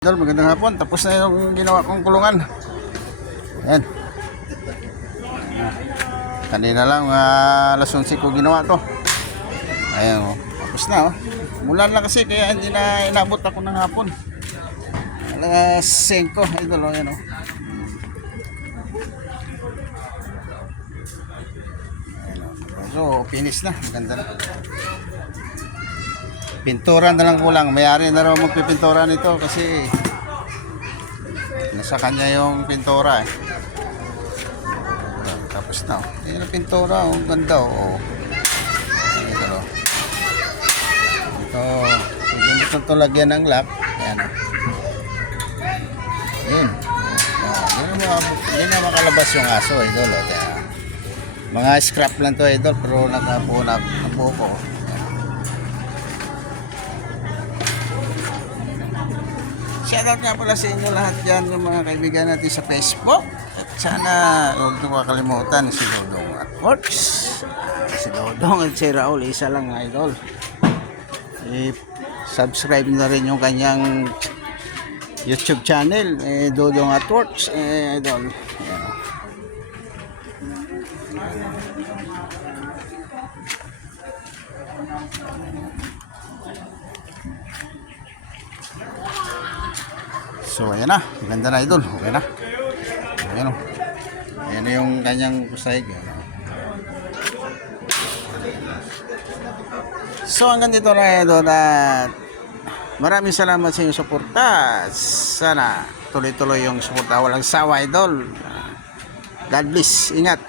Idol, magandang hapon. Tapos na yung ginawa kong kulungan. Ayan. Kanina lang, alas 11 ko ginawa to. Ayan, oh. Tapos na, oh. Mulan lang kasi, kaya hindi na inabot ako ng hapon. Alas 5, idol, oh. Ayan, oh. Ayan, oh. So, finish na. Maganda na. Pintura na lang kulang. May-ari na raw magpipintura nito kasi nasa kanya yung pintura eh. Tapos na. Ayan ang pintura. Ang ganda oh. Ito oh. Ito. Ito ito lagyan ng lock. Ayan oh. Ayan. Hindi na makalabas yung aso idol oh. Mga scrap lang to idol pero nakapunap ng buko oh. Shoutout nga pala sa inyo lahat dyan, yung mga kaibigan natin sa Facebook. At sana huwag nyo makalimutan si Dodong at Works. Si Dodong at si Raul, isa lang idol. I-subscribe na rin yung kanyang YouTube channel, Dodong at Works. Idol. Ayan. So ayan na, ganda na idol, okay na. Ayan o. Ayan na yung kanyang kusay. So hanggang dito na idol at maraming salamat sa inyong suporta. Sana tuloy-tuloy yung suporta, walang sawa idol. God bless, ingat.